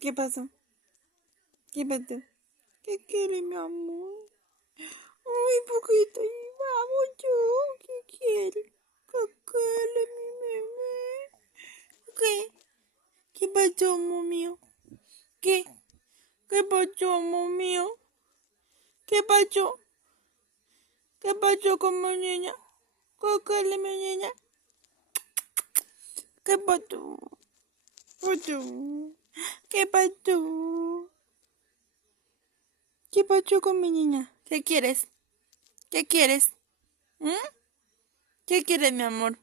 ¿Qué pasó? ¿Qué pasó? ¿Qué quiere, mi amor? Ay, poquito, y vamos yo. ¿Qué quiere? ¿Qué quiere, mi bebé? ¿Qué? ¿Qué pasó, amor mío? ¿Qué? ¿Qué pasó, amor mío? ¿Qué pasó? ¿Qué pasó con mi niña? ¿Qué quiere, mi niña? ¿Qué pasó? ¿Qué pasó? ¿Qué pasó con mi niña? ¿Qué quieres? ¿Qué quieres? ¿Mm? ¿Qué quieres, mi amor?